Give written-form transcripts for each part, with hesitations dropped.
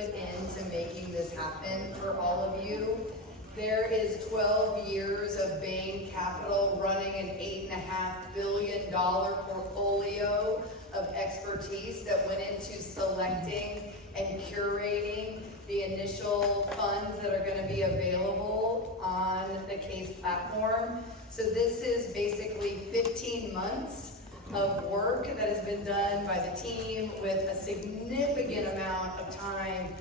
put into making this happen for all of you. There is 12 years of Bain Capital running an $8.5 billion portfolio of expertise that went into selecting and curating the initial funds that are going to be available on the CASE platform. So this is basically 15 months of work that has been done by the team with a significant amount of time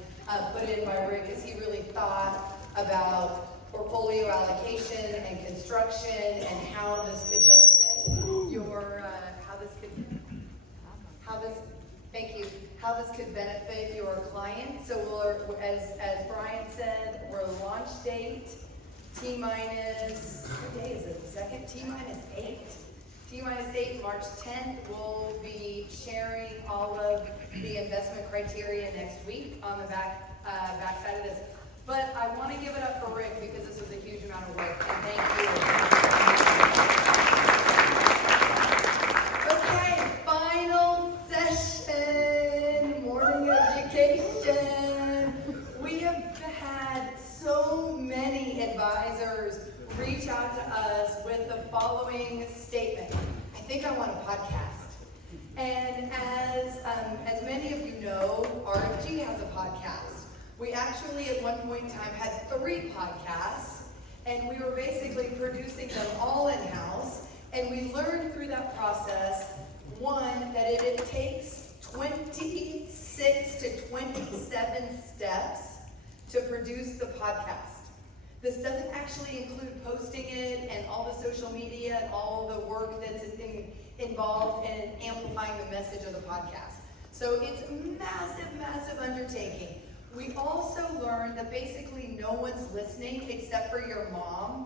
put in by Rick as he really thought about portfolio allocation and construction and how this could benefit your, how this could benefit your clients. So we're, as Brian said, we're launch date, T-minus, what day is it, the second? T-8. T-8, March 10th. We'll be sharing all of the investment criteria next week on the backside of this. But I want to give it up for Rick because this was a huge amount of work, and thank you. Okay, final session, morning education. We have had so many advisors reach out to us with the following statement: I think I want a podcast. And as many of you know, RFG has a podcast. We actually at one point in time had 3 podcasts, and we were basically producing them all in-house. And we learned through that process, one, that it takes 26 to 27 steps to produce the podcast. This doesn't actually include posting it and all the social media and all the work that's involved in amplifying the message of the podcast. So it's a massive, massive undertaking. We also learned that basically no one's listening except for your mom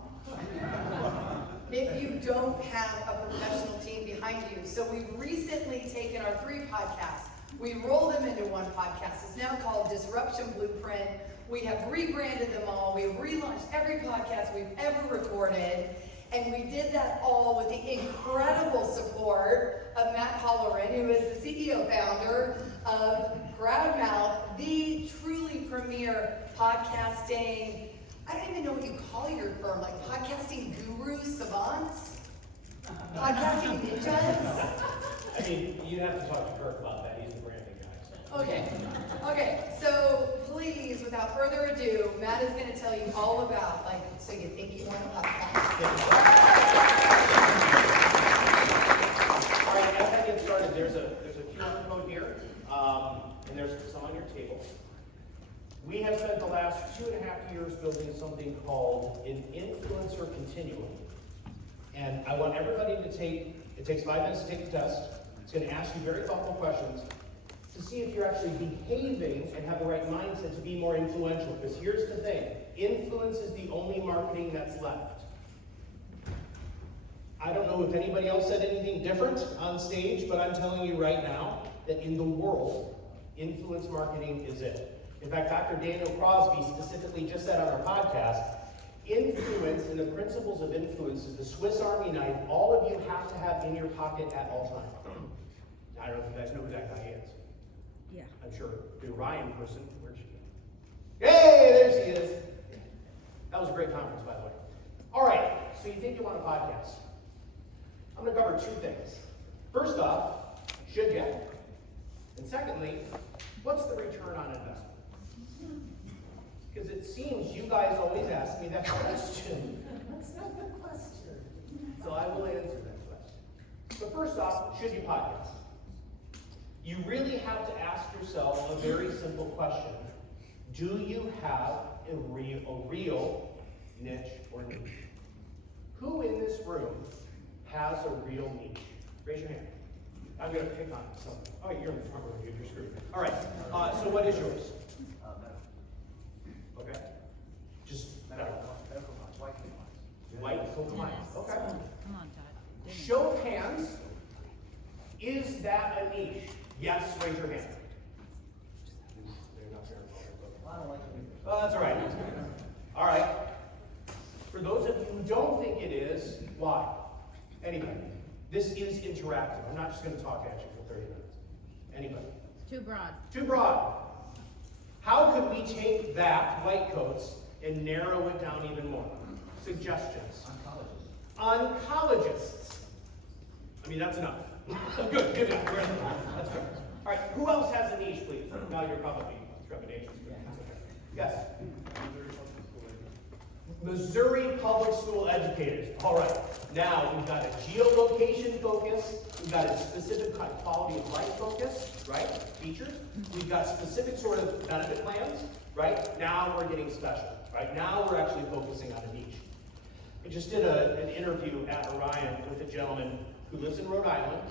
if you don't have a professional team behind you. So we've recently taken our 3 podcasts, we rolled them into one podcast. It's now called Disruption Blueprint. We have rebranded them all. We've relaunched every podcast we've ever recorded. And we did that all with the incredible support of Matt Holloran, who is the CEO founder of Proudmouth, the truly premier podcasting, I don't even know what you call your firm, like podcasting gurus, savants? Podcasting ninjas? I mean, you'd have to talk to Kirk about that. He's the branding guy. So. Okay, so please, without further ado, Matt is going to tell you all about, like, so you think you want a podcast. All right, as I get started, there's a QR code here, and there's some on your table. We have spent the last 2.5 years building something called an influencer continuum. And I want everybody to it takes 5 minutes to take the test. It's going to ask you very thoughtful questions to see if you're actually behaving and have the right mindset to be more influential. Because here's the thing, influence is the only marketing that's left. I don't know if anybody else said anything different on stage, but I'm telling you right now that in the world, influence marketing is it. In fact, Dr. Daniel Crosby specifically just said on our podcast, influence and the principles of influence is the Swiss Army knife all of you have to have in your pocket at all times. I don't know if you guys know who that guy is. Yeah. I'm sure the Orion person, where'd she go? Hey, there she is. That was a great conference, by the way. All right, so you think you want a podcast. I'm going to cover 2 things. First off, should you? And secondly, what's the return on investment? Because it seems you guys always ask me that question. That's not the question. So I will answer that question. So first off, should you podcast? You really have to ask yourself a very simple question. Do you have a real niche or niche? Who in this room has a real niche? Raise your hand. I'm going to pick on something. Oh, you're in the front row. You're screwed. All right. So what is yours? Okay. Just medical compliance. White compliance. Okay. Come on, Todd. Show of hands. Is that a niche? Yes, raise your hand. Oh, that's all right. All right. For those of you who don't think it is, why? Anybody? This is interactive. I'm not just going to talk at you for 30 minutes. Anybody? Too broad. Too broad. How take that, white coats, and narrow it down even more? Suggestions. Oncologists. I mean, that's enough. Good enough. That's good. All right, who else has a niche, please? Now you're probably trepidatious. Yes? Missouri public school educators. All right, now we've got a geolocation focus, we've got a specific quality of life focus, right? Features. We've got specific sort of benefit plans, right? Now we're getting special, right? Now we're actually focusing on a niche. I just did an interview at Orion with a gentleman who lives in Rhode Island.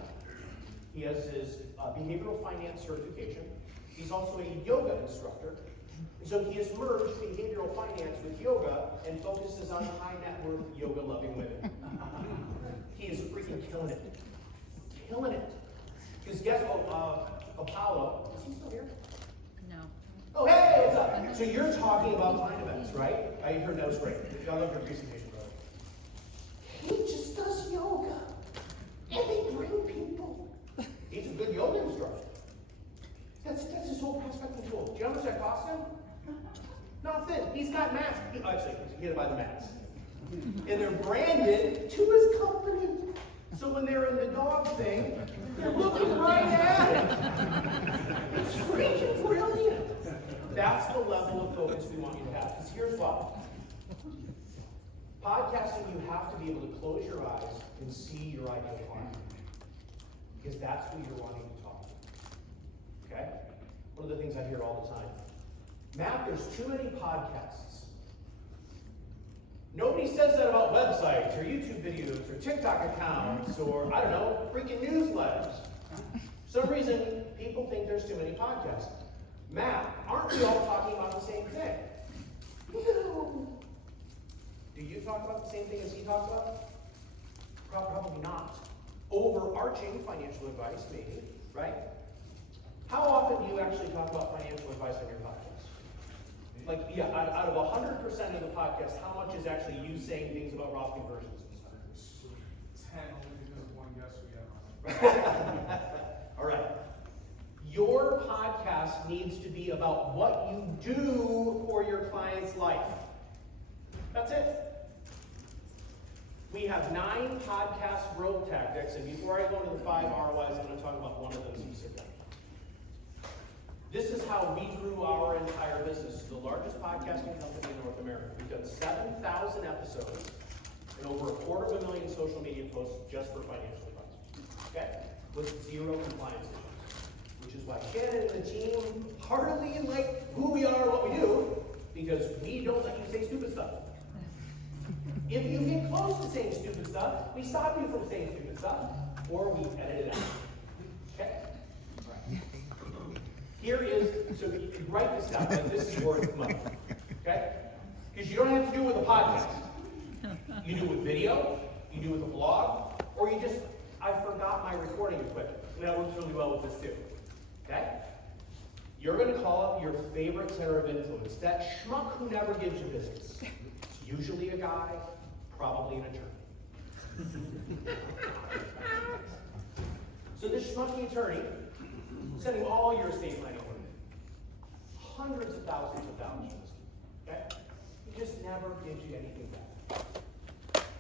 He has his behavioral finance certification. He's also a yoga instructor. So he has merged behavioral finance with yoga and focuses on high net worth yoga loving women. He is freaking killing it. Killing it. Because guess what, Apollo, is he still here? No. Oh, hey, what's up? So you're talking about line events, right? I heard that was great. I love your presentation, brother. He just does yoga. And they bring people. He's a good yoga instructor. That's his whole prospecting tool. Do you know how much that cost him? Nothing. He's got mats. Actually, he get it by the mats. And they're branded to his company. So when they're in the dog thing, they're looking right at it. It's freaking brilliant. That's the level of focus we want you to have. Because here's what. Podcasting, you have to be able to close your eyes and see your ideal client. Because that's who you're wanting to talk to. Okay? One of the things I hear all the time. Matt, there's too many podcasts. Nobody says that about websites or YouTube videos or TikTok accounts or, I don't know, freaking newsletters. For some reason, people think there's too many podcasts. Matt, aren't we all talking about the same thing? No. Do you talk about the same thing as he talks about? Probably not. Overarching financial advice, maybe, right? How often do you actually talk about financial advice on your podcast? Like, yeah, out of 100% of the podcast, how much is actually you saying things about Roth conversions? 10, only because of one guest we have on. All right. Your podcast needs to be about what you do for your client's life. That's it. We have 9 podcast growth tactics, and before I go into the 5 ROIs, I'm going to talk about one of them specifically. This is how we grew our entire business to the largest podcasting company in North America. We've done 7,000 episodes and over 250,000 social media posts just for financial advice. Okay? With 0 compliance issues. Which is why Shannon and the team heartily like who we are, what we do, because we don't let you say stupid stuff. If you get close to saying stupid stuff, we stop you from saying stupid stuff, or we edit it out. Okay? Here is, so you can write this down, like this is worth money. Okay? Because you don't have to do it with a podcast. You do it with video, you do it with a blog, or you just, I forgot my recording equipment. And that works really well with this too. Okay? You're going to call up your favorite center of influence, that schmuck who never gives you business. It's usually a guy, probably an attorney. So this schmucky attorney, sending all your estate planning equipment, hundreds of thousands of dollars for this, okay? He just never gives you anything back.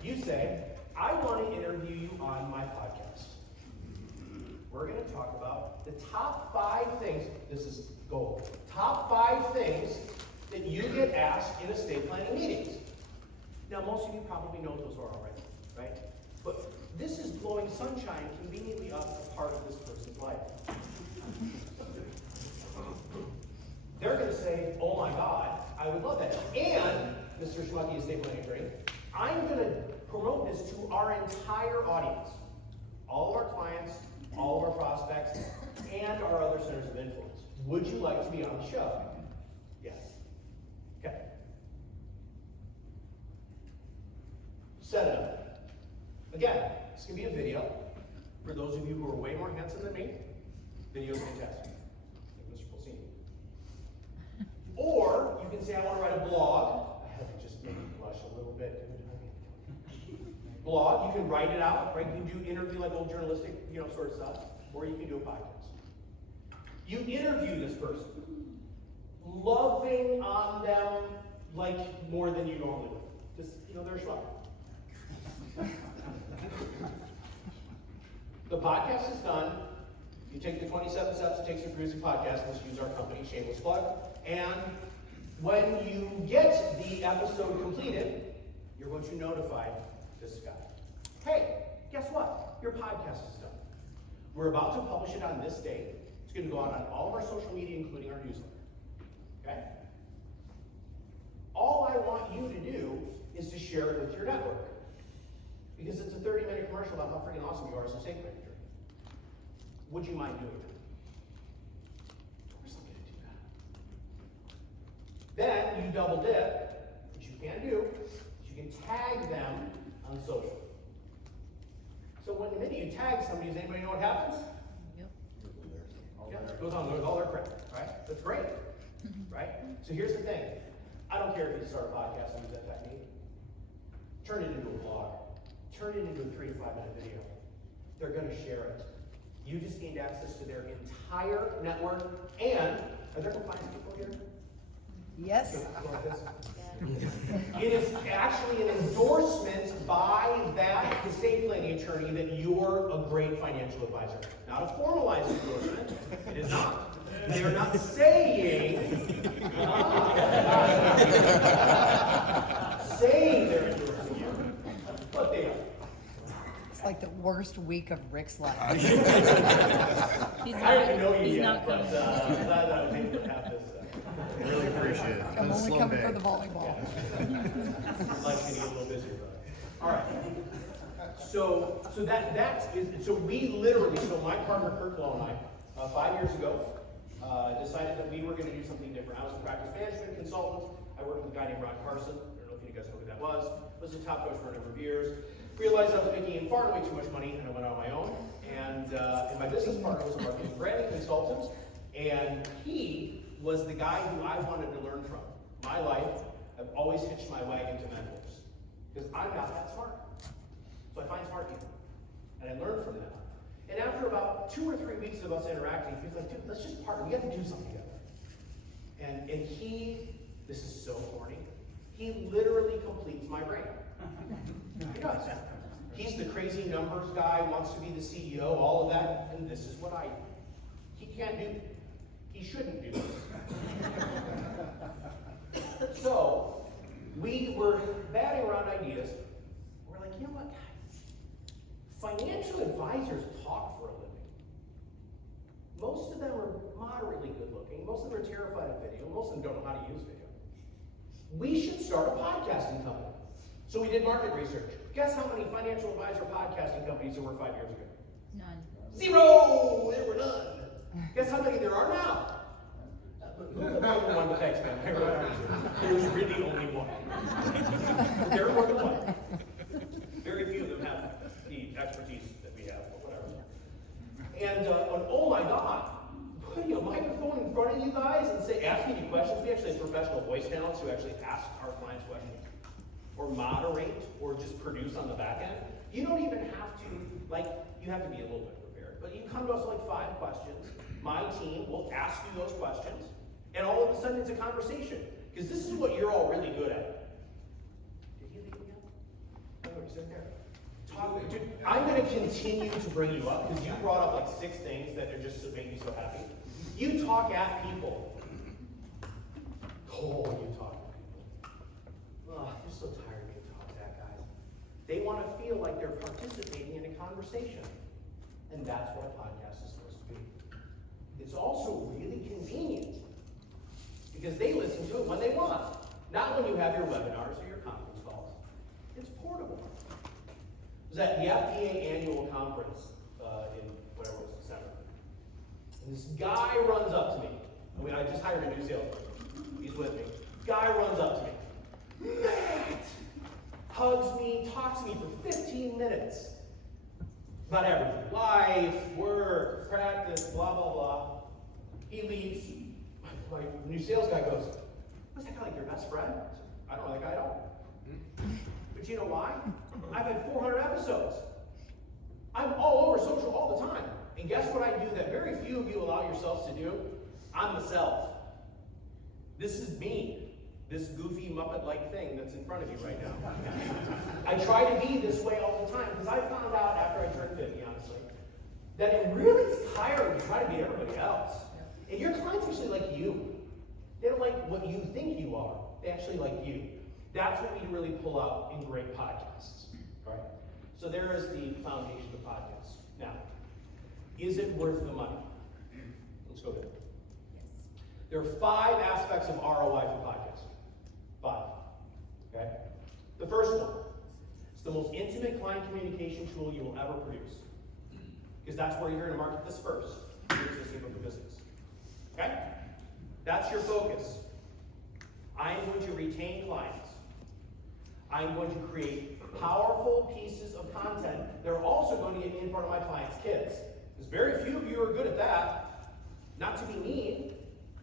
You say, I want to interview you on my podcast. We're going to talk about the top 5 things, this is gold, top 5 things that you get asked in estate planning meetings. Now, most of you probably know those are already, right? But this is blowing sunshine conveniently up a part of this person's life. They're going to say, oh my God, I would love that. And, Mr. Schmucky, estate planning attorney, I'm going to promote this to our entire audience. All of our clients, all of our prospects, and our other centers of influence. Would you like to be on the show? Yes. Okay. Set it up. Again, this can be a video. For those of you who are way more handsome than me, video is fantastic. Like Mr. Pulsini. Or you can say, I want to write a blog. I have to just make it blush a little bit. Blog, you can write it out, right? You can do interview like old journalistic, sort of stuff. Or you can do a podcast. You interview this person. Loving on on them like more than you normally would. Just, they're a schmuck. The podcast is done. You take the 27 steps it takes to produce a podcast. Let's use our company, shameless plug. And when you get the episode completed, you're going to notify this guy. Hey, guess what? Your podcast is done. We're about to publish it on this date. It's going to go out on all of our social media, including our newsletter. Okay? All I want you to do is to share it with your network. Because it's a 30-minute commercial about how freaking awesome you are as a steak manager. Would you mind doing that? Of course I'm going to do that. Then you double dip, which you can do, you can tag them on social. So when the minute you tag somebody, does anybody know what happens? Yep. Yeah, it goes on with all their credit, right? That's great, right? So here's the thing. I don't care if you start a podcast and use that technique. Turn it into a blog. Turn it into a 3 to 5 minute video. They're going to share it. You just gained access to their entire network. And are there compliance people here? Yes. It is actually an endorsement by that estate planning attorney that you're a great financial advisor. Not a formalized endorsement. It is not. They're not saying saying they're endorsing you, but they are. It's like the worst week of Rick's life. I didn't know you he's yet, not but coming. I'm glad that I was able to have this. Really appreciate it. I'm It's a only slow coming day. for the volleyball. Life's gonna get a little busier, but, all right. So we literally, my partner Kirk Lowe and I, 5 years ago, decided that we were gonna do something different. I was a practice management consultant. I worked with a guy named Ron Carson. I don't know if you guys know who that was. Was a top coach for a number of years. Realized I was making far and away too much money, and I went on my own. And my business partner was a marketing and branding consultant, and he was the guy who I wanted to learn from. My life, I've always hitched my wagon to mentors, because I'm not that smart. So I find smart people, and I learn from them. And after about 2 or 3 weeks of us interacting, he was like, dude, let's just partner. We got to do something together. And he, this is so corny, he literally completes my brain. He does. He's the crazy numbers guy, wants to be the CEO, all of that, and this is what I do. He can't do it. He shouldn't do this. So, we were batting around ideas. We're like, you know what, guys? Financial advisors talk for a living. Most of them are moderately good looking. Most of them are terrified of video. Most of them don't know how to use video. We should start a podcasting company. So we did market research. Guess how many financial advisor podcasting companies there were 5 years ago? None. 0! There were none. Guess how many there are now? One, thanks, man. There's really only one. There are more than one. Very few of them have the expertise that we have, but whatever. And oh my God, putting a microphone in front of you guys and asking you questions. We actually have professional voice talents who actually ask our clients questions, or moderate, or just produce on the back end. You don't even have to, you have to be a little bit prepared. But you come to us with 5 questions. My team will ask you those questions, and all of a sudden it's a conversation. Because this is what you're all really good at. Did he leave again? Oh, he's right there. Dude, I'm going to continue to bring you up, because you brought up 6 things that are just to make me so happy. You talk at people. Oh, you talk at people. Oh, they're so tired of being talked at, guys. They want to feel like they're participating in a conversation. And that's what a podcast is supposed to be. It's also really convenient, because they listen to it when they want. Not when you have your webinars or your conference calls. It's portable. I was at the FDA annual conference in whatever it was, December. And this guy runs up to me. I just hired a new salesperson. He's with me. Guy runs up to me. Matt! Hugs me, talks to me for 15 minutes. About everything. Life, work, practice, blah, blah, blah. He leaves. My new sales guy goes, was that guy like your best friend? I don't know that guy at all. But you know why? I've had 400 episodes. I'm all over social all the time. And guess what I do that very few of you allow yourselves to do? I'm the self. This is me. this goofy Muppet-like thing that's in front of you right now. I try to be this way all the time because I found out after I turned 50, honestly, that it really is tiring to try to be everybody else. And your clients actually like you. They don't like what you think you are. They actually like you. That's what we really pull out in great podcasts. Right? So there is the foundation of podcasts. Now, is it worth the money? Let's go there. There are 5 aspects of ROI for podcasts. 5. Okay? The first one, it's the most intimate client communication tool you will ever produce. Because that's where you're going to market this first, your existing book of business. Okay? That's your focus. I am going to retain clients. I'm going to create powerful pieces of content that are also going to get in front of my clients' kids. There's very few of you are good at that. Not to be mean,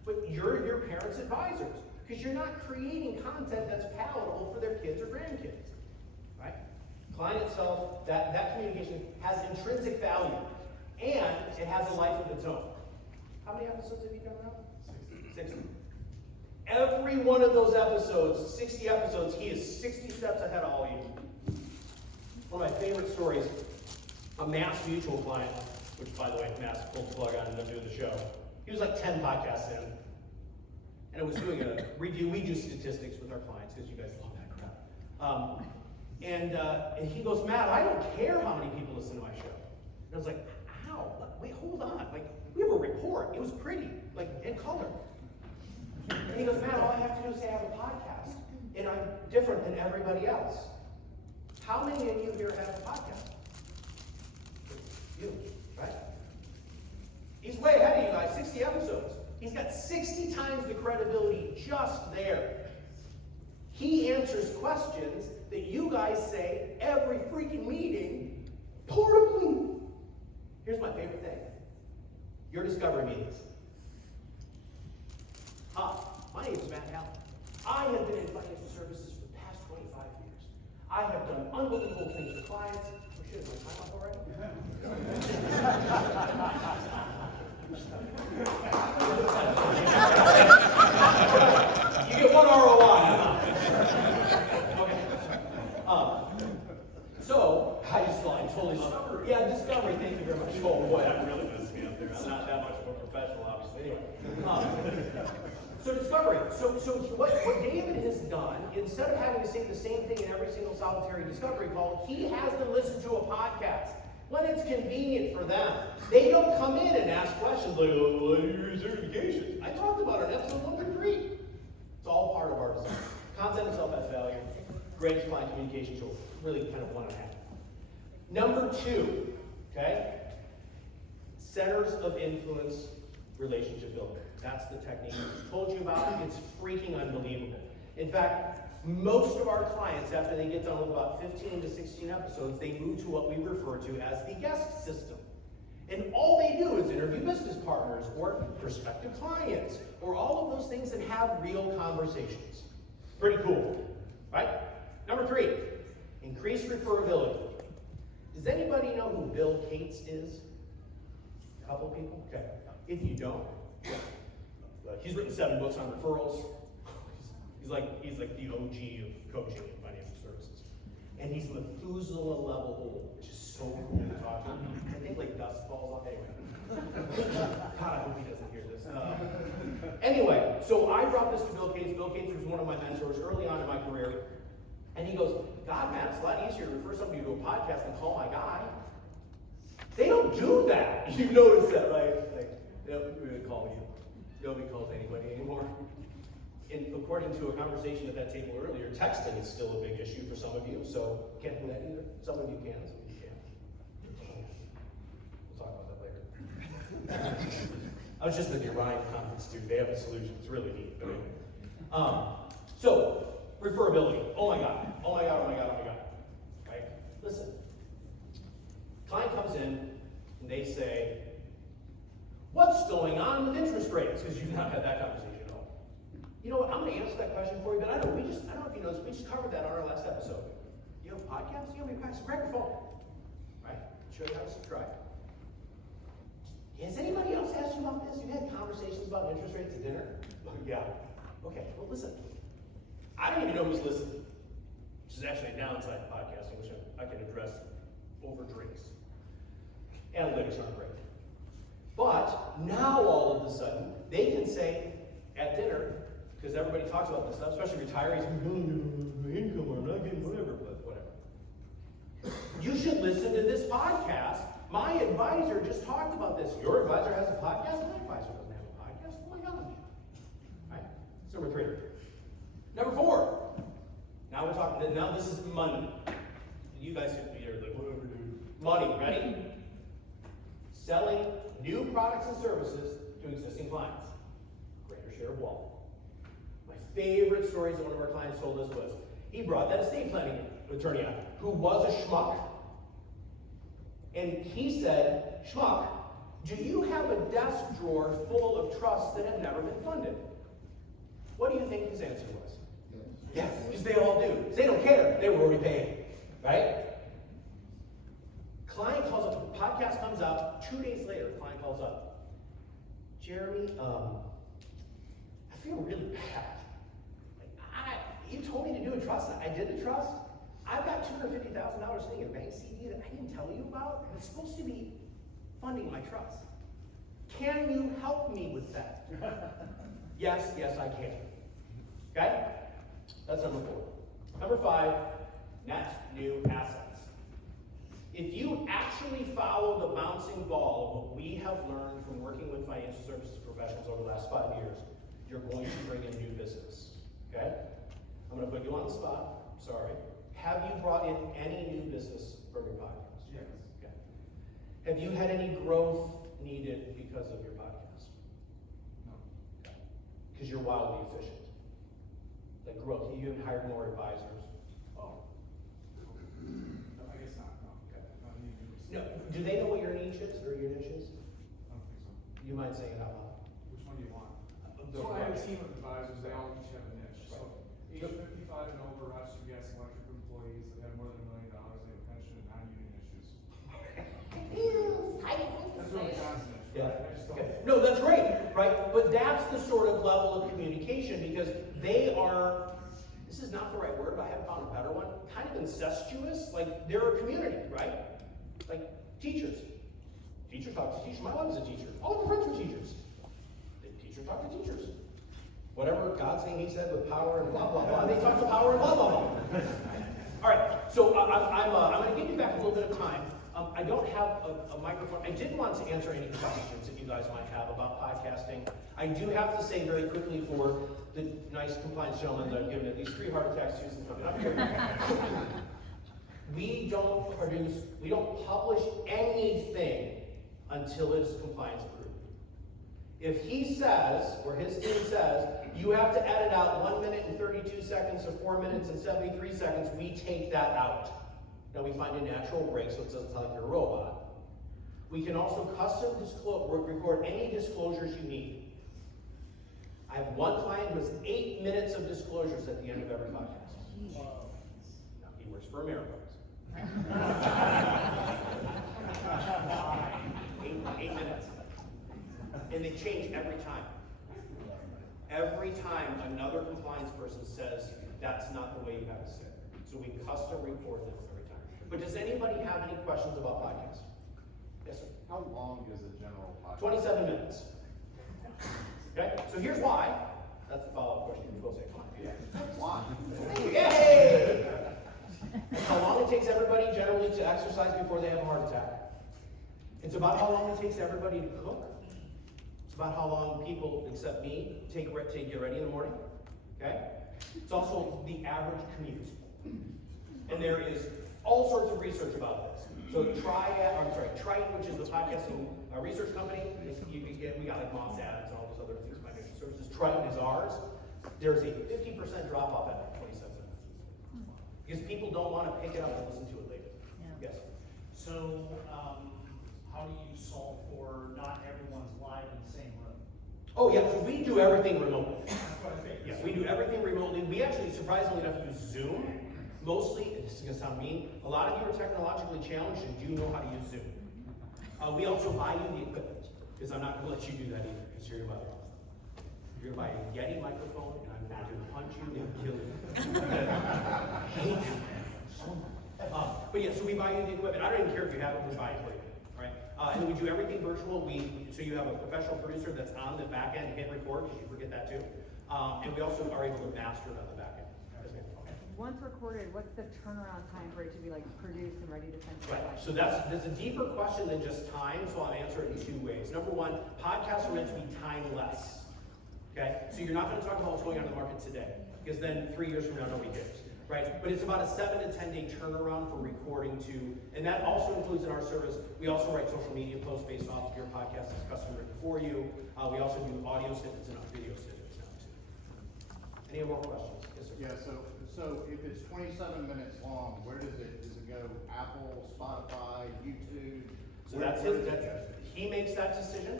but you're your parents' advisors. Because you're not creating content that's palatable for their kids or grandkids. Right? Client itself, that communication has intrinsic value. And it has a life of its own. How many episodes have you done now? 60. Every one of those episodes, 60 episodes, he is 60 steps ahead of all you. One of my favorite stories, a Mass Mutual client, which by the way, Mass pulled the plug on and doing the show. He was like 10 podcasts in. And it was doing a review. We do statistics with our clients because you guys love that crap. And he goes, Matt, I don't care how many people listen to my show. And I was like, how? Wait, hold on. Like, we have a report. It was pretty, like, in color. And he goes, Matt, all I have to do is say I have a podcast. And I'm different than everybody else. How many of you here have a podcast? You, right? He's way ahead of you guys, 60 episodes. He's got 60 times the credibility just there. He answers questions that you guys say every freaking meeting, portably. Here's my favorite thing. Your discovery meetings. Hi, my name is Matt Allen. I have been in financial services for the past 25 years. I have done unbelievable things for clients. Oh shit, is my time up already? You get 1 ROI. Okay. So, I just thought I totally love it. Yeah, discovery, thank you very much. Oh boy, that really messes me up there. I'm not that much of a professional, obviously. Anyway. So discovery. So what David has done, instead of having to say the same thing in every single solitary discovery call, he has them listen to a podcast when it's convenient for them. They don't come in and ask questions like, oh, what are your certifications? I talked about it in episode 1 through 3. It's all part of our design. Content itself has value. Greatest client communication tool. Really kind of 1.5. Number 2, okay? Centers of influence relationship building. That's the technique I told you about. It's freaking unbelievable. In fact, most of our clients, after they get done with about 15 to 16 episodes, they move to what we refer to as the guest system. And all they do is interview business partners or prospective clients or all of those things that have real conversations. Pretty cool, right? Number 3, increase referability. Does anybody know who Bill Cates is? A couple people? Okay. If you don't, he's written 7 books on referrals. He's like the OG of coaching in financial services. And he's Methuselah level old, which is so cool to talk to. I think like dust falls off. Anyway. God, I hope he doesn't hear this. Anyway, so I brought this to Bill Cates. Bill Cates was one of my mentors early on in my career. And he goes, God, man, it's a lot easier to refer somebody to a podcast than call my guy. They don't do that. You notice that, right? Like, they don't really call you. Nobody calls anybody anymore. And according to a conversation at that table earlier, texting is still a big issue for some of you. So can't do that either. Some of you can, some of you can't. We'll talk about that later. I was just at the Orion conference too. They have a solution. It's really neat. But anyway. So referability. Oh my God. Oh my God. Oh my God. Oh my God. Right? Listen. Client comes in and they say, what's going on with interest rates? Because you've not had that conversation at all. You know what? I'm going to answer that question for you, but I don't know if you know this, we just covered that on our last episode. You have a podcast? You have a podcast? Grab your phone. Right? Show you how to subscribe. Has anybody else asked you about this? You've had conversations about interest rates at dinner? Oh, yeah. Okay, well listen. I don't even know who's listening, which is actually a downside of podcasting, which I can address over drinks. Analytics aren't great. But now all of a sudden, they can say at dinner, because everybody talks about this stuff, especially retirees, income, I'm not getting whatever, but whatever. You should listen to this podcast. My advisor just talked about this. Your advisor has a podcast? My advisor doesn't have a podcast. Oh my gosh. Right? That's number 3. Number 4. Now we're talking, now this is money. You guys should be like, whatever, dude. Money, ready? Selling new products and services to existing clients. Greater share of wallet. My favorite stories that one of our clients told us was, he brought that estate planning attorney on, who was a schmuck. And he said, schmuck, do you have a desk drawer full of trusts that have never been funded? What do you think his answer was? Yes, because they all do. They don't care. They were already paying, right? Client calls up, podcast comes out, 2 days later, client calls up. Jeremy, I feel really bad. You told me to do a trust, I did the trust. I've got $250,000 sitting in a bank CD that I didn't tell you about, and it's supposed to be funding my trust. Can you help me with that? Yes, I can. Okay? That's number 4. Number 5, net new assets. If you actually follow the bouncing ball of what we have learned from working with financial services professionals over the last 5 years, you're going to bring in new business. Okay? I'm going to put you on the spot. Sorry. Have you brought in any new business from your podcast? Yes. Okay. Have you had any growth needed because of your podcast? No. Okay. Because you're wildly efficient. Like growth, you haven't hired more advisors. Oh. No, I guess not, no. Okay. Not any new business. No, do they know what your niche is or your niche is? I don't think so. You mind saying it out loud? Which one do you want? The So I have a right. team of advisors, they all each have a niche. So age 55 and over, Rochester Gas and Electric employees that have more than $1 million, they have a pension and non-union issues. That's really John's niche, Yeah. right? I just don't. Okay. No, that's great, right? But that's the sort of level of communication because they are, this is not the right word, but I haven't found a better one, kind of incestuous. Like they're a community, right? Like teachers. Teacher talk to teacher. My wife is a teacher. All of her friends are teachers. The teacher talk to teachers. Whatever God's name he said with power and blah, blah, blah. They talk to power and blah, blah, blah. All right, so I'm going to give you back a little bit of time. I don't have a microphone. I did want to answer any questions that you guys might have about podcasting. I do have to say very quickly for the nice compliance gentlemen that have given at least 3 heart attacks since coming up here. We don't publish anything until it's compliance approved. If he says, or his team says, you have to edit out 1 minute and 32 seconds or 4 minutes and 73 seconds, we take that out. Now we find a natural break so it doesn't sound like you're a robot. We can also custom record any disclosures you need. I have one client who has 8 minutes of disclosures at the end of every podcast. Now he works for America. 8 minutes. And they change every time. Every time another compliance person says, that's not the way you have to say it. So we custom record them every time. But does anybody have any questions about podcasts? Yes, sir. How long is a general podcast? 27 minutes. Okay, so here's why. That's the follow-up question you're supposed to say. Why? Yay! How long it takes everybody generally to exercise before they have a heart attack. It's about how long it takes everybody to cook. It's about how long people, except me, take get ready in the morning. Okay? It's also the average commute. And there is all sorts of research about this. So Triton, which is the podcasting research company, we got like Mossad and all those other things, financial services. Triton is ours. There's a 50% drop off at 27 minutes. Because people don't want to pick it up and listen to it later. Yeah. Yes. So, how do you solve for not everyone's live in the same room? Oh yeah, so we do everything remotely. That's what I figured. Yeah, we do everything remotely. We actually, surprisingly enough, use Zoom. Mostly, this is gonna sound mean, a lot of you are technologically challenged and do know how to use Zoom. We also buy you the equipment, because I'm not gonna let you do that either, because you're gonna buy the wrong stuff. You're gonna buy a Yeti microphone, and I'm going to punch you and kill you. But yeah, so we buy you the equipment. I don't even care if you have it, we buy it for you, right? And then we do everything virtual. So you have a professional producer that's on the back end, hit record, because you forget that too. And we also are able to master it on the back end. Yes, ma'am. Okay. Once recorded, what's the turnaround time for it to be like produced and ready to send to Right, live? so that's a deeper question than just time, so I'll answer it in two ways. Number one, podcasts are meant to be timeless, okay? So you're not gonna talk about what's going on in the market today, because then 3 years from now, nobody cares, right? But it's about a 7 to 10 day turnaround for recording to, and that also includes in our service, we also write social media posts based off of your podcast that's custom written for you. We also do audio snippets and video snippets now too. Any more questions? Yes, sir. Yeah, so if it's 27 minutes long, where does it go? Apple, Spotify, YouTube? So he makes that decision.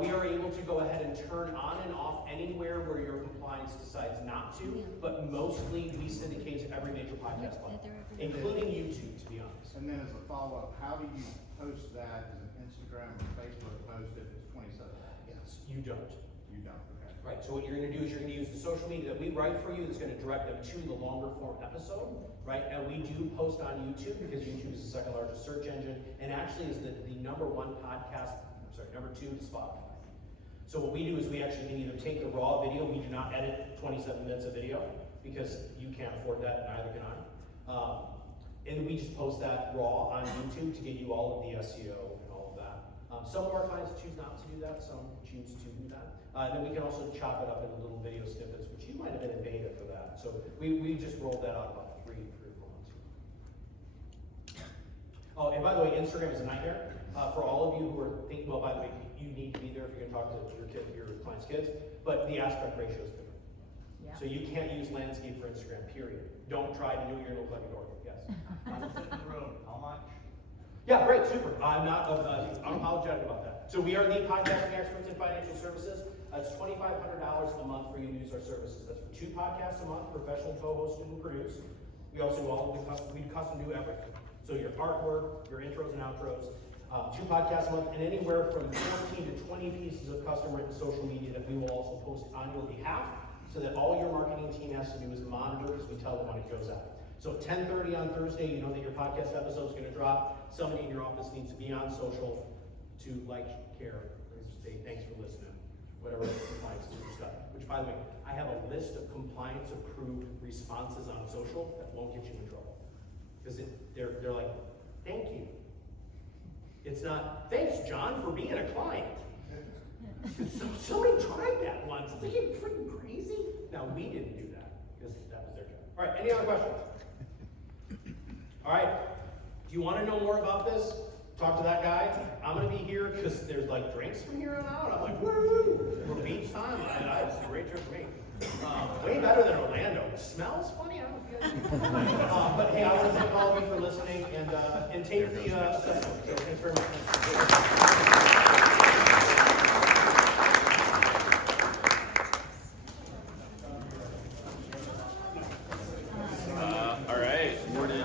We are able to go ahead and turn on and off anywhere where your compliance decides not to, but mostly we syndicate to every major podcast platform, including YouTube, to be honest. And then as a follow-up, how do you post that as an Instagram or Facebook post if it's 27 minutes? Yes, you don't. You don't, okay. Right, so what you're gonna do is you're gonna use the social media that we write for you that's gonna direct them to the longer form episode, right? And we do post on YouTube because YouTube is the second largest search engine and actually is the number 1 podcast, number 2 to Spotify. So what we do is we actually can either take the raw video, we do not edit 27 minutes of video because you can't afford that and neither can I. And we just post that raw on YouTube to get you all of the SEO and all of that. Some of our clients choose not to do that, some choose to do that. And then we can also chop it up into little video snippets, which you might have been in beta for that. So we just rolled that out about 3 or 4 months ago. Oh, and by the way, Instagram is a nightmare. For all of you who are thinking, well, by the way, you need to be there if you're gonna talk to your client's kids, but the aspect ratio is different. Yeah. So you can't use landscape for Instagram, period. Don't try to do it, you're gonna look like a dork, yes. Elephant in the room, how much? Yeah, great, super. I'm not unapologetic about that. So we are the podcasting experts in financial services. It's $2,500 a month for you to use our services. That's for 2 podcasts a month, professional co-host and produce. We also do all of the custom do everything. So your artwork, your intros and outros, 2 podcasts a month, and anywhere from 14 to 20 pieces of custom written social media that we will also post on your behalf, so that all your marketing team has to do is monitor as we tell them when it goes out. So at 10:30 on Thursday, you know that your podcast episode is going to drop. Somebody in your office needs to be on social to like, care, or say thanks for listening, whatever compliance stuff. Which, by the way, I have a list of compliance approved responses on social that won't get you in trouble, because they're like, thank you. It's not, thanks, John, for being a client. Somebody tried that once. It's like, are you freaking crazy? Now, we didn't do that, because that was their job. All right, any other questions? All right, do you want to know more about this? Talk to that guy. I'm going to be here because there's like drinks from here on out. I'm like, woo! We're beach time. It's a great trip for me. Way better than Orlando. It smells funny. I don't know. But hey, I want to thank all of you for listening and take the assessment. So thanks very much. All right. Where did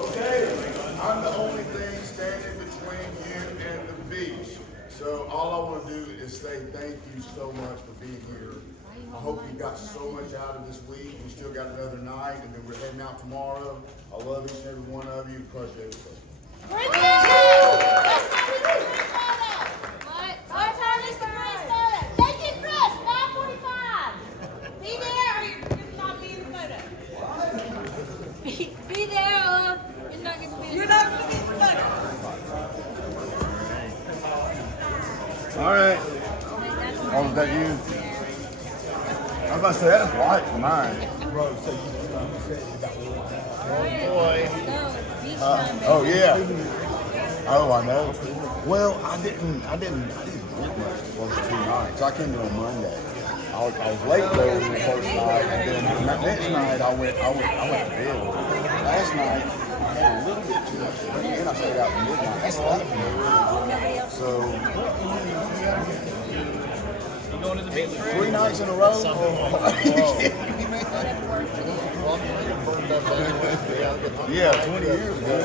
Okay, I'm the only thing standing between you and the beach. So all I want to do is say thank you so much for being here. I hope you got so much out of this week. We still got another night, and then we're heading out tomorrow. I love each and every one of you. Crush everything. What time is the race photo? Take it, Chris, 5:45. Be there or you're not be in the photo. Be there or you're not going to be in the photo. You're not going to be in the photo. All right. Oh, is that you? I was about to say, that is white for mine. Bro, so you said you got one. Oh, yeah. Oh, I know. Well, I didn't drink much the first 2 nights. I came in on Monday. I was late though the first night, and then the next night I went to bed. Last night I had a little bit too much to drink, and I stayed out till midnight. That's a lot for me. So, You going to the beach? 3 nights in a row? Are you kidding me, man? Yeah, 20 years ago.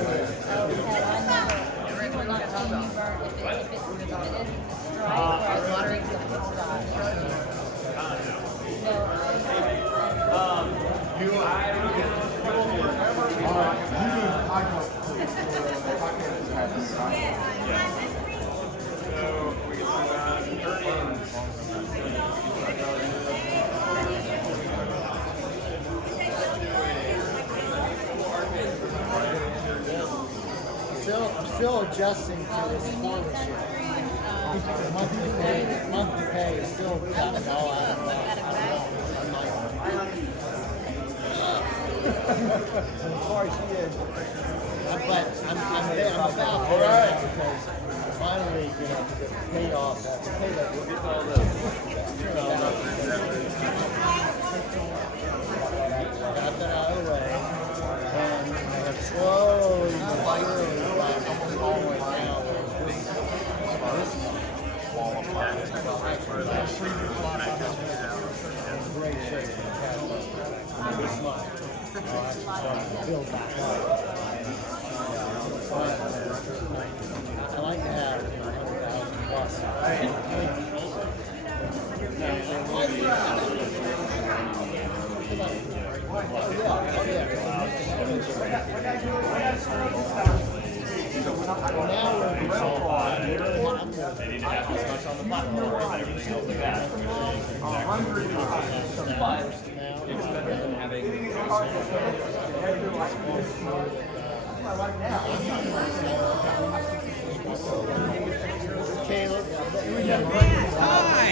I'm still adjusting to this forward shift. Monthly pay is still kind of all out of whack. As far as she is, but I'm about there because finally, paid off. That's paid off. We'll get all the got that out of the way, and I have slowly but surely got almost all the way down. This fall apart. In great shape. This month, I'll actually start to build back up. I like to have 100,000 plus. Now we're in control. They didn't have as much on the platform. They were still the guy. It's better than having. Caleb. Hi.